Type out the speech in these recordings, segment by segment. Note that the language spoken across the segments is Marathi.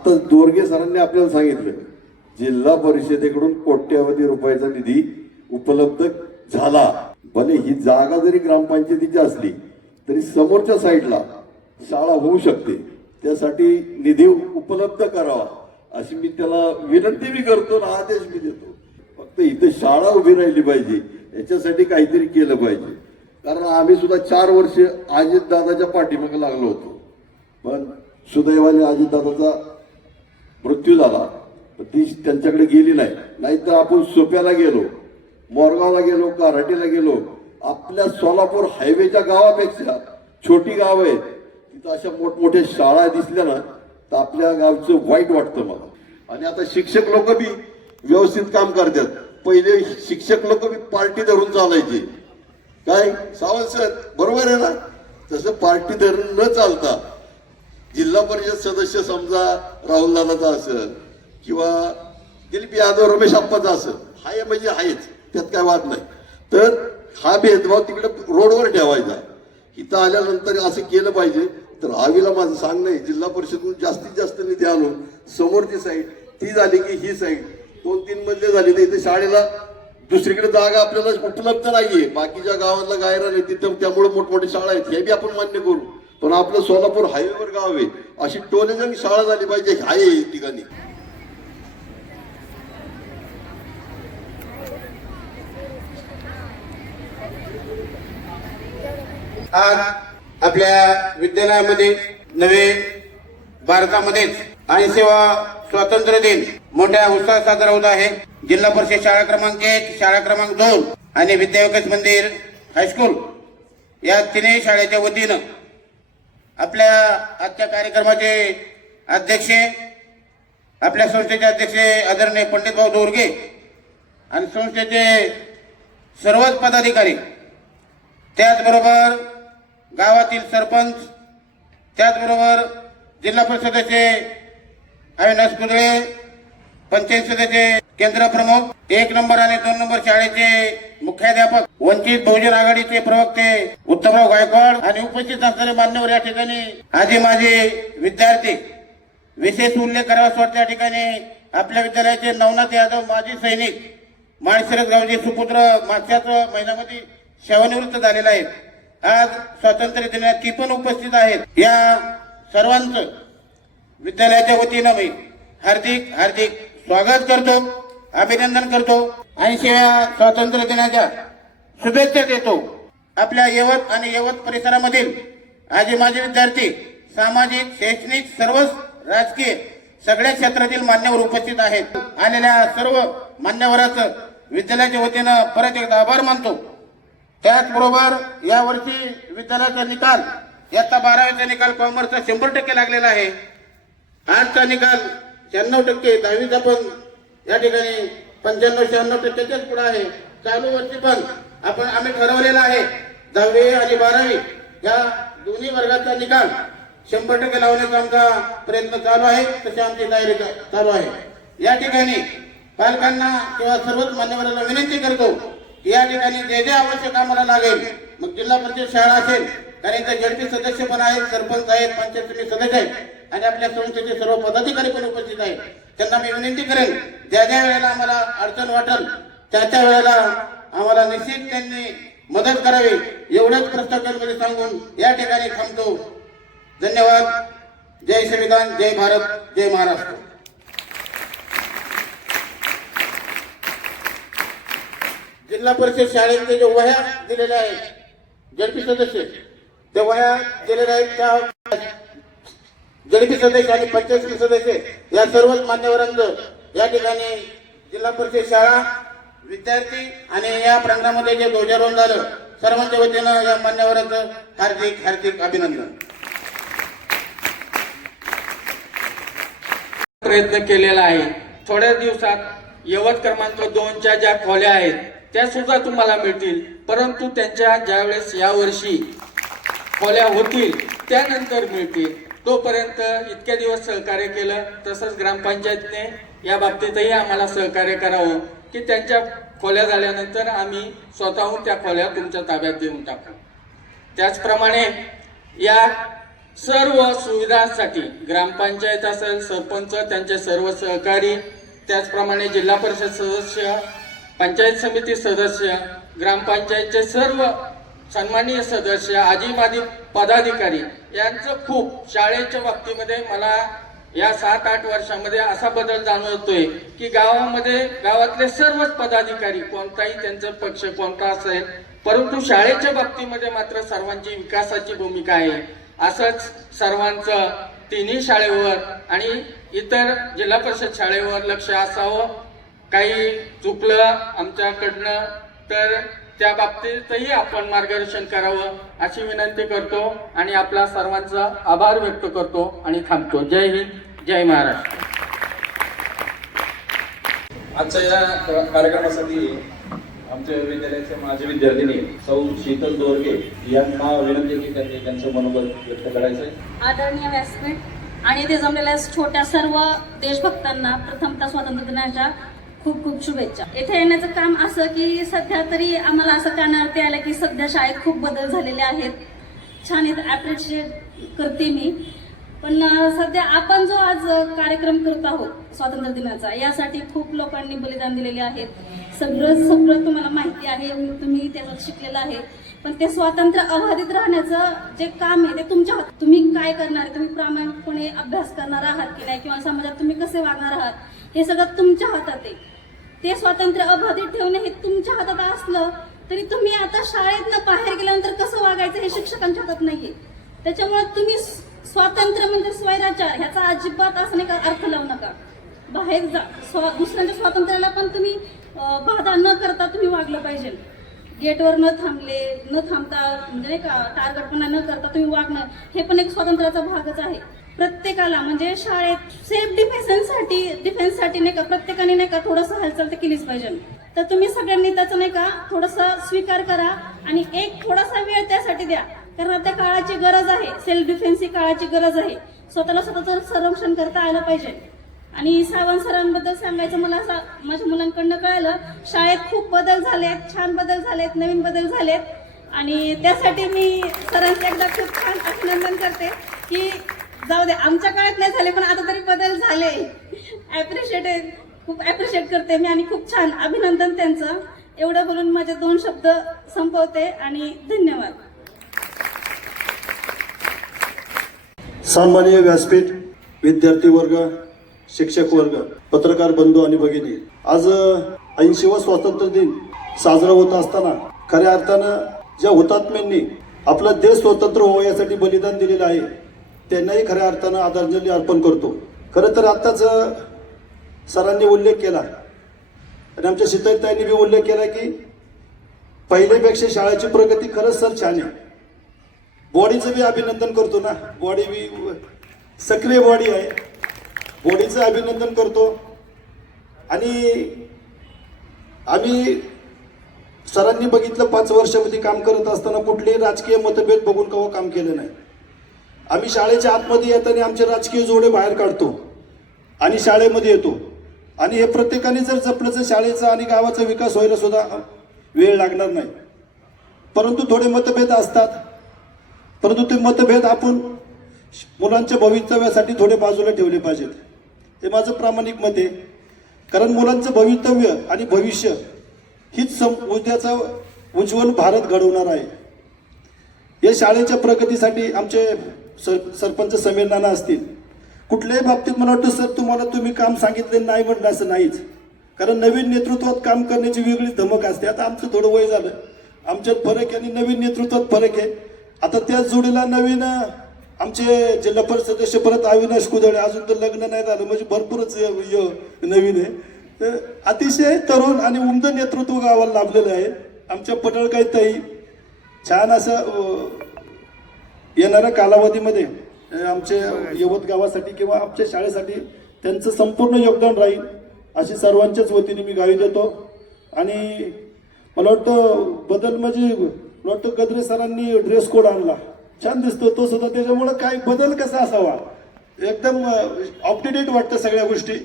आता दोरगे सरांनी आपल्याला सांगितलं जिल्हा परिषदेकडून कोट्यवधी रुपयाचा निधी उपलब्ध झाला. भले ही जागा जरी ग्रामपंचायतीची असली तरी समोरच्या साईडला शाळा होऊ शकते, त्यासाठी निधी उपलब्ध करावा अशी मी त्याला विनंती मी करतो आणि आदेश मी देतो. फक्त इथे शाळा उभी राहिली पाहिजे, याच्यासाठी काहीतरी केलं पाहिजे. कारण आम्ही सुद्धा 4 वर्ष अजितदादाच्या पाठीमागे लागलो होतो, पण सुदैवाने अजितदादाचा मृत्यू झाला, ती त्यांच्याकडे गेली नाही. नाहीतर आपण सोप्याला गेलो, मोरगावला गेलो, कराटीला गेलो, आपल्या सोलापूर हायवेच्या गावापेक्षा छोटी गाव आहे तिथं अशा मोठमोठ्या शाळा दिसल्या ना तर आपल्या गावचं वाईट वाटतं मला. आणि आता शिक्षक लोक बी व्यवस्थित काम करतात. पहिले शिक्षक लोक बी पार्टी धरून चालायचे. काय सावंत सर बरोबर आहे ना? तसं पार्टी धरून न चालता जिल्हा परिषद सदस्य समजा राहुल दादाचा असेल किंवा दिलीप यादव रमेश आप्पाचा असेल, हाय म्हणजे आहेच, त्यात काय वाद नाही. तर हा भेदभाव तिकडे रोडवर ठेवायचा. इथं आल्यानंतर असं केलं पाहिजे. तर आवीला माझं सांगणं आहे, जिल्हा परिषदून जास्तीत जास्त निधी आणून समोरची साईड ती झाली की ही साईड 2-3 मजले झाली तर इथे शाळेला दुसरीकडे जागा आपल्याला उपलब्ध नाहीये. बाकीच्या गावातला गायरा नाही तिथं, त्यामुळे मोठमोठे शाळा आहेत हे बी आपण मान्य करू. पण आपलं सोलापूर हायवेवर गाव आहे, अशी टोलेजंग शाळा झाली पाहिजे आहे या ठिकाणी. आज आपल्या विद्यालयामध्ये नवे भारतामध्येच आणि सेवा स्वातंत्र्य दिन मोठ्या उत्साहात साजरा होत आहे. जिल्हा परिषद शाळा क्रमांक 1, शाळा क्रमांक 2 आणि विद्या विकास मंदिर हायस्कूल या तिन्ही शाळेच्या वतीनं आपल्या आजच्या कार्यक्रमाचे अध्यक्ष, आपल्या संस्थेचे अध्यक्ष आदरणीय पंडित भाऊ दोरगे आणि संस्थेचे सर्वच पदाधिकारी, त्याचबरोबर गावातील सरपंच, त्याचबरोबर जिल्हा परिषदेचे अविनाश कुदळे, पंचायत समितीचे केंद्र प्रमुख, 1 नंबर आणि 2 नंबर शाळेचे मुख्याध्यापक, वंचित बहुजन आघाडीचे प्रवक्ते उत्तमराव गायकवाड आणि उपस्थित असणारे मान्यवर या ठिकाणी आजी माझे विद्यार्थी. विशेष उल्लेख करावास वाटतं या ठिकाणी आपल्या विद्यालयाचे नवनाथ यादव माजी सैनिक माळशिरस गावचे सुपुत्र मागच्याच महिन्यामध्ये सेवानिवृत्त झालेले आहेत. आज स्वातंत्र्य दिनात ती पण उपस्थित आहेत. या सर्वांचं विद्यालयाच्या वतीनं मी हार्दिक हार्दिक स्वागत करतो, अभिनंदन करतो आणि स्वातंत्र्य दिनाच्या शुभेच्छा देतो. आपल्या यवत आणि यवत परिसरामधील आजी माजी विद्यार्थी, सामाजिक, शैक्षणिक, सर्वच राजकीय सगळ्या क्षेत्रातील मान्यवर उपस्थित आहेत. आलेल्या सर्व मान्यवरांचं विद्यालयाच्या वतीनं परत एकदा आभार मानतो. त्याचबरोबर यावर्षी विद्यालयाचा निकाल, इयत्ता 12वीचा निकाल कॉमर्सचा 100% लागलेला आहे. आर्टचा निकाल 96%, 10वीचा पण या ठिकाणी 95-96%च्याच पुढे आहे. चालू वर्षी पण आम्ही ठरवलेला आहे 10वी आणि 12वी या दोन्ही वर्गाचा निकाल 100% लावण्याचा आमचा प्रयत्न चालू आहे. तशी आमची तयारी चालू आहे. या ठिकाणी पालकांना किंवा सर्वच मान्यवरांना विनंती करतो की या ठिकाणी जे जे आवश्यक आम्हाला लागेल, मग जिल्हा परिषद शाळा असेल, कारण इथे झडपी सदस्य पण आहेत, सरपंच आहेत, पंचायत समिती सदस्य आहेत आणि आपल्या संस्थेचे सर्व पदाधिकारी पण उपस्थित आहेत. त्यांना मी विनंती करेन, ज्या ज्या वेळेला आम्हाला अडचण वाटेल त्या वेळेला आम्हाला निश्चित त्यांनी मदत करावी, एवढंच प्रस्तावमध्ये सांगून या ठिकाणी थांबतो. धन्यवाद. जय संविधान, जय भारत, जय महाराष्ट्र. जिल्हा परिषद शाळेचे जे वह्या दिलेल्या आहेत झडपी सदस्य, त्या वह्या दिलेल्या आहेत, त्या झडपी सदस्य आणि पंचायत समिती सदस्य या सर्वच मान्यवरांचं या ठिकाणी जिल्हा परिषद शाळा विद्यार्थी आणि या प्रांगणामध्ये जे ध्वजारोहण झालं, सर्वांच्या वतीनं या मान्यवरांचं हार्दिक हार्दिक अभिनंदन. प्रयत्न केलेला आहे. थोड्या दिवसात यवत क्रमांक 2च्या ज्या खोल्या आहेत त्या सुद्धा तुम्हाला मिळतील, परंतु त्यांच्या ज्यावेळेस यावर्षी खोल्या होतील त्यानंतर मिळतील. तोपर्यंत इतक्या दिवस सहकार्य केलं, तसंच ग्रामपंचायतने या बाबतीतही आम्हाला सहकार्य करावं की त्यांच्या खोल्या झाल्यानंतर आम्ही स्वतःहून त्या खोल्या तुमच्या ताब्यात देऊन टाकू. त्याचप्रमाणे या सर्व सुविधांसाठी ग्रामपंचायत असेल, सरपंच, त्यांचे सर्व सहकारी, त्याचप्रमाणे जिल्हा परिषद सदस्य, पंचायत समिती सदस्य, ग्रामपंचायतचे सर्व सन्माननीय सदस्य, आजी माजी पदाधिकारी यांचं खूप शाळेच्या बाबतीमध्ये मला या 7-8 वर्षामध्ये असा बदल जाणवतोय की गावातले सर्वच पदाधिकारी, कोणताही त्यांचा पक्ष कोणता असेल, परंतु शाळेच्या बाबतीमध्ये मात्र सर्वांची विकासाची भूमिका आहे. असंच सर्वांचं तिन्ही शाळेवर आणि इतर जिल्हा परिषद शाळेवर लक्ष असावं. काही चुकलं आमच्याकडनं तर त्या बाबतीतही आपण मार्गदर्शन करावं अशी विनंती करतो आणि आपला सर्वांचा आभार व्यक्त करतो आणि थांबतो. जय हिंद, जय महाराष्ट्र. आजच्या या कार्यक्रमासाठी आमच्या विद्यालयाचे माजी विद्यार्थिनी सौ शीतल दोरगे यांना विनंती की त्यांनी त्यांचं मनोबल व्यक्त करायचं आहे. आदरणीय व्यासपीठ आणि ते जमलेल्या छोट्या सर्व देशभक्तांना प्रथमतः स्वातंत्र्य दिनाच्या खूप खूप शुभेच्छा. इथे येण्याचं काम असं की सध्या तरी आम्हाला असं कानावरती आलं की सध्या शाळेत खूप बदल झालेले आहेत. छान इथं ॲप्रिशिएट करते मी. पण सध्या आपण जो आज कार्यक्रम करत आहोत स्वातंत्र्य दिनाचा, यासाठी खूप लोकांनी बलिदान दिलेले आहेत. सगळं तुम्हाला माहिती आहे, तुम्ही त्याच्यात शिकलेलं आहे. पण ते स्वातंत्र्य अबाधित राहण्याचं जे काम आहे ते तुमच्या हातात. तुम्ही काय करणार, तुम्ही प्रामाणिकपणे अभ्यास करणार आहात की नाही, किंवा समाजात तुम्ही कसे वागणार आहात, हे सगळं तुमच्या हातात आहे. ते स्वातंत्र्य अबाधित ठेवणे हे तुमच्या हातात असलं तरी तुम्ही आता शाळेतनं बाहेर गेल्यानंतर कसं वागायचं हे शिक्षकांच्या हातात नाहीये. त्याच्यामुळे तुम्ही स्वातंत्र्य म्हणजे स्वैराचार ह्याचा अजिबात असं नाही का अर्थ लावू नका. बाहेर जा, दुसऱ्यांच्या स्वातंत्र्याला पण तुम्ही बाधा न करता तुम्ही वागलं पाहिजे. गेटवर न थांबता म्हणजे नाही का टार्गेटपणा न करता तुम्ही वागणं हे पण एक स्वातंत्र्याचा भागच आहे. प्रत्येकाला म्हणजे शाळेत सेल्फ डिफेन्ससाठी नाही का प्रत्येकाने नाही का थोडंसं हालचाल तर केलीच पाहिजे. तर तुम्ही सगळ्यांनी त्याचं नाही का थोडंसं स्वीकार करा आणि एक थोडासा वेळ त्यासाठी द्या, कारण आता काळाची गरज आहे. सेल्फ डिफेन्स ही काळाची गरज आहे. स्वतःला स्वतःचं संरक्षण करता आलं पाहिजे. आणि सावंत सरांबद्दल सांगायचं मला असं माझ्या मुलांकडनं कळलं, शाळेत खूप बदल झालेत, छान बदल झालेत, नवीन बदल झालेत. आणि त्यासाठी मी सरांचं एकदा खूप छान अभिनंदन करते की जाऊ दे, आमच्या काळात नाही झाले पण आता तरी बदल झाले. खूप ॲप्रिशिएट करते मी आणि खूप छान अभिनंदन त्यांचं. एवढं बोलून माझे 2 शब्द संपवते आणि धन्यवाद. सन्माननीय व्यासपीठ, विद्यार्थी वर्ग, शिक्षक वर्ग, पत्रकार बंधू आणि भगिनी, आज 80वा स्वातंत्र्य दिन साजरा होत असताना खऱ्या अर्थानं ज्या हुतात्म्यांनी आपला देश स्वतंत्र व्हावा यासाठी बलिदान दिलेलं आहे त्यांनाही खऱ्या अर्थानं आदरांजली अर्पण करतो. खरं तर आत्ताच सरांनी उल्लेख केला आणि आमच्या शीतलताईंनी बी उल्लेख केला की पहिल्यापेक्षा शाळेची प्रगती खरंच सर छान आहे. बॉडीचं बी अभिनंदन करतो ना, बॉडी बी सक्रिय बॉडी आहे, बॉडीचं अभिनंदन करतो. आणि आम्ही सरांनी बघितलं 5 वर्षामध्ये काम करत असताना कुठलेही राजकीय मतभेद बघून केव्हा काम केलं नाही. आम्ही शाळेच्या आतमध्ये येताना आमचे राजकीय जोडे बाहेर काढतो आणि शाळेमध्ये येतो. आणि हे प्रत्येकाने जर जपलं तर शाळेचा आणि गावाचा विकास व्हायला सुद्धा वेळ लागणार नाही. परंतु थोडे मतभेद असतात, परंतु ते मतभेद आपण मुलांच्या भवितव्यासाठी थोडे बाजूला ठेवले पाहिजेत. हे माझं प्रामाणिक मत आहे. कारण मुलांचं भवितव्य आणि भविष्य हीच उद्याचा उज्ज्वल भारत घडवणार आहे. या शाळेच्या प्रगतीसाठी आमचे सरपंच समीर नाना असतील, कुठल्याही बाबतीत मला वाटतं सर तुम्ही काम सांगितले नाही म्हटलं असं नाहीच. कारण नवीन नेतृत्वात काम करण्याची वेगळी धमक असते. आता आमचं थोडं वय झालं, आमच्यात फरक आहे आणि नवीन नेतृत्वात फरक आहे. आता त्याच जोडीला नवीन आमचे जिल्हा परिषद सदस्य परत अविनाश कुदळे, अजून तर लग्न नाही झालं म्हणजे भरपूरच नवीन आहे. तर अतिशय तरुण आणि उमद नेतृत्व गावाला लाभलेलं आहे. आमच्या पटळकाई ताई छान असं येणाऱ्या कालावधीमध्ये आमच्या यवत गावासाठी किंवा आमच्या शाळेसाठी त्यांचं संपूर्ण योगदान राहील अशी सर्वांच्याच वतीने मी ग्वाही देतो. आणि मला वाटतं बदल म्हणजे मला वाटतं गद्रे सरांनी ड्रेस कोड आणला, छान दिसतो तो सुद्धा. त्याच्यामुळं काय बदल कसा असावा, एकदम अप टू डेट वाटतं सगळ्या गोष्टी.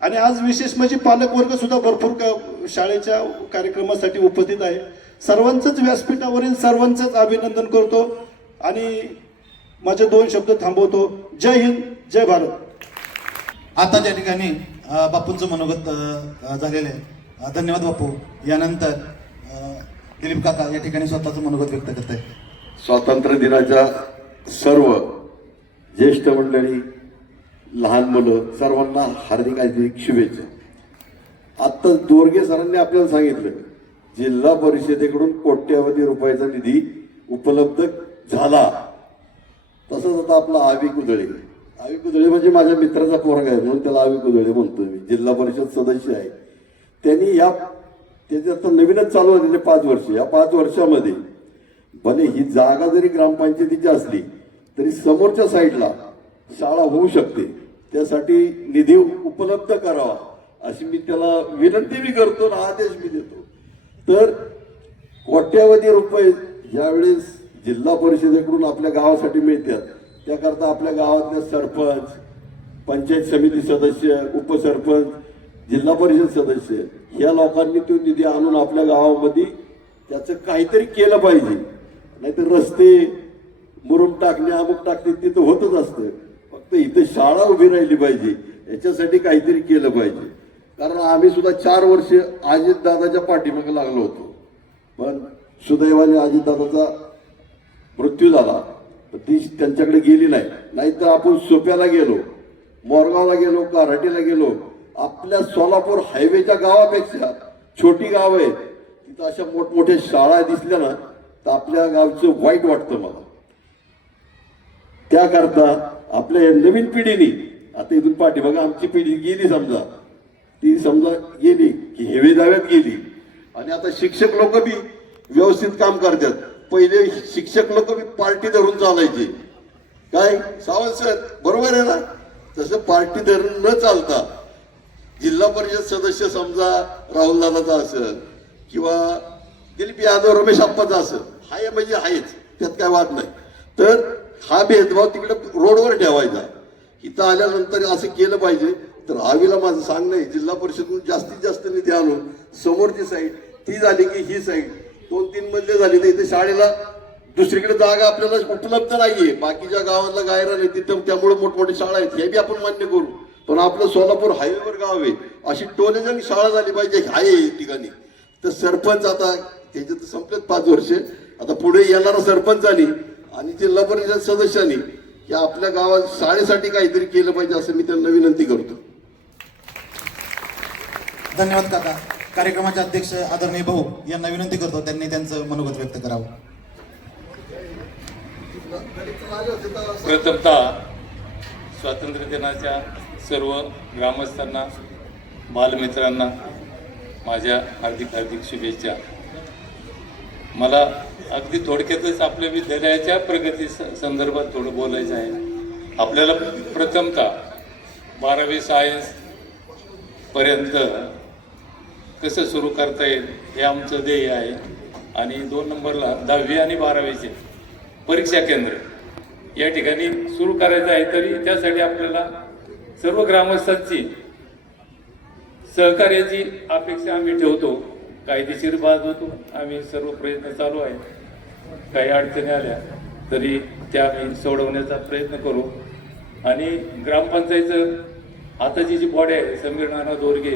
आणि आज विशेष म्हणजे पालकवर्ग सुद्धा भरपूर शाळेच्या कार्यक्रमासाठी उपस्थित आहे. सर्वांचंच व्यासपीठावरील सर्वांचंच अभिनंदन करतो. आणि माझे 2 शब्द थांबवतो. जय हिंद, जय भारत. आता त्या ठिकाणी बापूंचं मनोगत झालेलं आहे. धन्यवाद बापू. यानंतर दिलीप काका या ठिकाणी स्वतःचं मनोगत व्यक्त करत आहे. स्वातंत्र्य दिनाच्या सर्व ज्येष्ठ मंडळी, लहान मुलं सर्वांना हार्दिक हार्दिक शुभेच्छा. आत्ता दोरगे सरांनी आपल्याला सांगितलं जिल्हा परिषदेकडून कोट्यावधी रुपयाचा निधी उपलब्ध झाला. तसंच आता आपला आवी कुदळे म्हणजे माझ्या मित्राचा पोरगा आहे म्हणून त्याला आवी कुदळे म्हणतो मी. जिल्हा परिषद सदस्य आहे. त्यांनी त्याचे आता नवीनच चालू झालेले 5 वर्ष. या 5 वर्षामध्ये भले ही जागा जरी ग्रामपंचायतीची असली तरी समोरच्या साईडला शाळा होऊ शकते. त्यासाठी निधी उपलब्ध करावा अशी मी त्याला विनंती मी करतो आणि आदेश मी देतो. तर कोट्यावधी रुपये ज्यावेळेस जिल्हा परिषदेकडून आपल्या गावासाठी मिळतात त्याकरता आपल्या गावातले सरपंच, पंचायत समिती सदस्य, उपसरपंच, जिल्हा परिषद सदस्य ह्या लोकांनी तो निधी आणून आपल्या गावामध्ये त्याचं काहीतरी केलं पाहिजे. नाहीतर रस्ते मुरुम टाकणे, अमुक टाकणे तिथं होतच असतं. फक्त इथं शाळा उभी राहिली पाहिजे याच्यासाठी काहीतरी केलं पाहिजे. कारण आम्ही सुद्धा 4 वर्ष अजितदादाच्या पाठीमागे लागलो होतो. पण सुदैवाने अजितदादाचा मृत्यू झाला तर ती त्यांच्याकडे गेली नाही. नाहीतर आपण सोप्याला गेलो, मोरगावला गेलो, कराटीला गेलो, आपल्या सोलापूर हायवेच्या गावापेक्षा छोटी गाव आहे तिथं अशा मोठमोठ्या शाळा दिसल्या ना तर आपल्या गावचं वाईट वाटतं मला. त्याकरता आपल्या नवीन पिढीने आता इथून पाठीमागे आमची पिढी गेली समजा, ती समजा गेली की हेवे दाव्यात गेली. आणि आता शिक्षक लोक बी व्यवस्थित काम करतात. पहिले शिक्षक लोक बी पार्टी धरून चालायचे. काय सावंत सर बरोबर आहे ना? तसं पार्टी धरून न चालता जिल्हा परिषद सदस्य समजा राहुल दादाचा असेल किंवा दिलीप यादव, रमेश आप्पाचा असेल, हाय म्हणजे आहेच, त्यात काय वाद नाही. तर हा भेदभाव तिकडे रोडवर ठेवायचा. इथं आल्यानंतर असं केलं पाहिजे. तर आवीला माझं सांगणं आहे जिल्हा परिषदून जास्तीत जास्त निधी आणून समोरची साईड ती झाली की ही साईड 2-3 मजले झाली तर इथे शाळेला दुसरीकडे जागा आपल्याला उपलब्ध नाहीये. बाकीच्या गावाला गायरा नाही तिथं, त्यामुळे मोठमोठ्या शाळा आहेत हे बी आपण मान्य करू. पण आपलं सोलापूर हायवेवर गाव आहे, अशी टोलेजंग शाळा झाली पाहिजे आहे ठिकाणी. तर सरपंच आता त्याचे तर संपलेत 5 वर्ष. आता पुढे येणारा सरपंचानी आणि जिल्हा परिषद सदस्यांनी की आपल्या गावात शाळेसाठी काहीतरी केलं पाहिजे असं मी त्यांना विनंती करतो. धन्यवाद काका. कार्यक्रमाचे अध्यक्ष आदरणीय भाऊ यांना विनंती करतो त्यांनी त्यांचं मनोगत व्यक्त करावं. प्रथमतः स्वातंत्र्य दिनाच्या सर्व ग्रामस्थांना, बालमित्रांना माझ्या हार्दिक हार्दिक शुभेच्छा. मला अगदी थोडक्यातच आपल्या विद्यालयाच्या प्रगती संदर्भात थोडं बोलायचं आहे. आपल्याला प्रथमतः 12वी सायन्स पर्यंत कसं सुरू करता येईल हे आमचं ध्येय आहे. आणि 2 नंबरला 10वी आणि 12वीचे परीक्षा केंद्र या ठिकाणी सुरू करायचं आहे. तरी त्यासाठी आपल्याला सर्व ग्रामस्थांची सहकार्याची अपेक्षा आम्ही ठेवतो. कायदेशीर बाज होतो, आम्ही सर्व प्रयत्न चालू आहे. काही अडचणी आल्या तरी त्या आम्ही सोडवण्याचा प्रयत्न करू. आणि ग्रामपंचायतीचं आताची जी बॉडी आहे, समीर नाना दोरगे,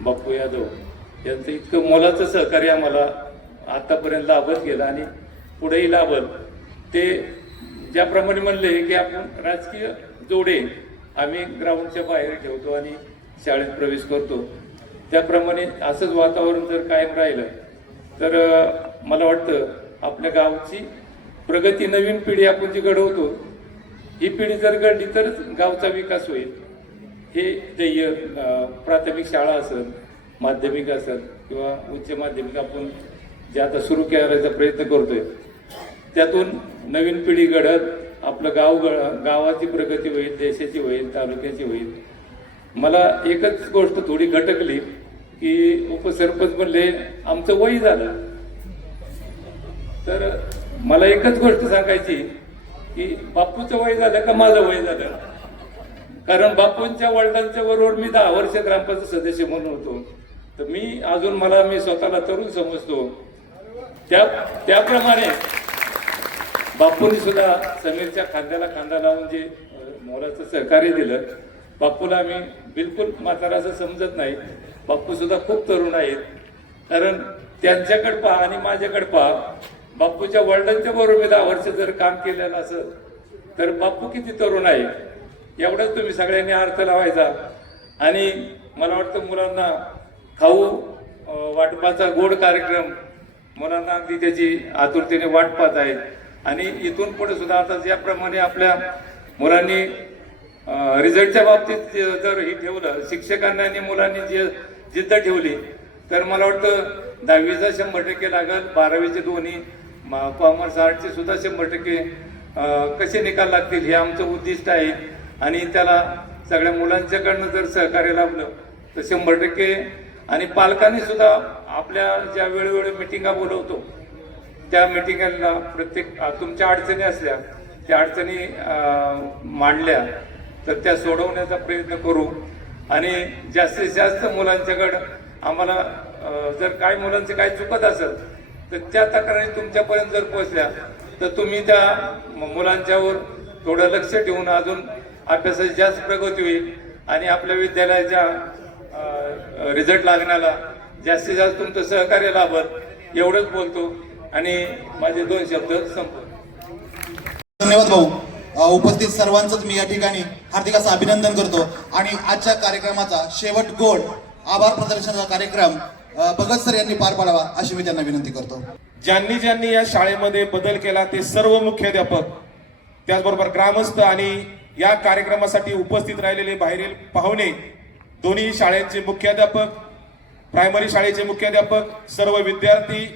बाप्पू यादव यांचं इतकं मोलाचं सहकार्य आम्हाला आतापर्यंत लाभत गेलं आणि पुढेही लाभल. ते ज्याप्रमाणे म्हणले की आपण राजकीय जोडे आम्ही ग्राउंडच्या बाहेर ठेवतो आणि शाळेत प्रवेश करतो, त्याप्रमाणे असंच वातावरण जर कायम राहिलं तर मला वाटतं आपल्या गावची प्रगती, नवीन पिढी आपण जी घडवतो ही पिढी जर घडली तरच गावचा विकास होईल. हे ध्येय प्राथमिक शाळा असेल, माध्यमिक असेल किंवा उच्च माध्यमिक आपण जे आता सुरू करायचा प्रयत्न करतोय त्यातून नवीन पिढी घडत आपलं गावाची प्रगती होईल, देशाची होईल, तालुक्याची होईल. मला एकच गोष्ट थोडी खटकली की उपसरपंच म्हणले आमचं वय झालं. तर मला एकच गोष्ट सांगायची की बापूचं वय झालं का माझं वय झालं? कारण बापूंच्या वडिलांच्या बरोबर मी 10 वर्ष ग्रामपंचायत सदस्य म्हणून होतो. तर मी स्वतःला तरुण समजतो. त्याप्रमाणे बापूंनी सुद्धा समीरच्या खांद्याला खांदा लावून जे मोलाचं सहकार्य दिलं. बापूला आम्ही बिलकुल म्हातारा असं समजत नाही. बापू सुद्धा खूप तरुण आहेत. कारण त्यांच्याकडे पहा आणि माझ्याकडे पहा, बापूच्या वडिलांच्या बरोबर मी 10 वर्ष जर काम केलेलं असं तर बापू किती तरुण आहे एवढंच तुम्ही सगळ्यांनी अर्थ लावायचा. आणि मला वाटतं मुलांना खाऊ वाटपाचा गोड कार्यक्रम मुलांना अगदी त्याची आतुरतेने वाट पाहत आहेत. आणि इथून पुढे सुद्धा आता ज्याप्रमाणे आपल्या मुलांनी रिझल्टच्या बाबतीत जर हे ठेवलं, शिक्षकांना आणि मुलांनी जे जिद्द ठेवली, तर मला वाटतं 10वीचा 100% लागल, 12वीचे दोन्ही कॉमर्स आर्टचे सुद्धा 100% कसे निकाल लागतील हे आमचं उद्दिष्ट आहे. आणि त्याला सगळ्या मुलांच्याकडनं जर सहकार्य लाभलं तर 100%. आणि पालकांनी सुद्धा आपल्या ज्या वेळोवेळी मिटिंगा बोलवतो त्या मिटिंगांना प्रत्येक तुमच्या अडचणी असल्या त्या अडचणी मांडल्या तर त्या सोडवण्याचा प्रयत्न करू. आणि जास्तीत जास्त मुलांच्याकडं आम्हाला जर काही मुलांचे काही चुकत असेल तर त्या तक्रारी तुमच्यापर्यंत जर पोहोचल्या तर तुम्ही त्या मुलांच्यावर थोडं लक्ष ठेवून अजून अभ्यासाची जास्त प्रगती होईल आणि आपल्या विद्यालयाच्या रिझल्ट लागण्याला जास्तीत जास्त तुमचं सहकार्य लाभत एवढंच बोलतो आणि माझे 2 शब्द संपवतो. धन्यवाद भाऊ. उपस्थित सर्वांचंच मी या ठिकाणी हार्दिक असं अभिनंदन करतो. आणि आजच्या कार्यक्रमाचा शेवट गोड आभार प्रदर्शनाचा कार्यक्रम भगत सर यांनी पार पाडावा अशी मी त्यांना विनंती करतो. ज्यांनी ज्यांनी या शाळेमध्ये बदल केला ते सर्व मुख्याध्यापक, त्याचबरोबर ग्रामस्थ आणि या कार्यक्रमासाठी उपस्थित राहिलेले बाहेरील पाहुणे, दोन्ही शाळेचे मुख्याध्यापक, प्रायमरी शाळेचे मुख्याध्यापक, सर्व विद्यार्थी,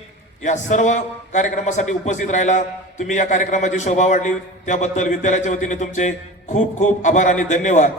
या सर्व कार्यक्रमासाठी उपस्थित राहिला. तुम्ही या कार्यक्रमाची शोभा वाढली त्याबद्दल विद्यालयाच्या वतीने तुमचे खूप खूप आभार आणि धन्यवाद.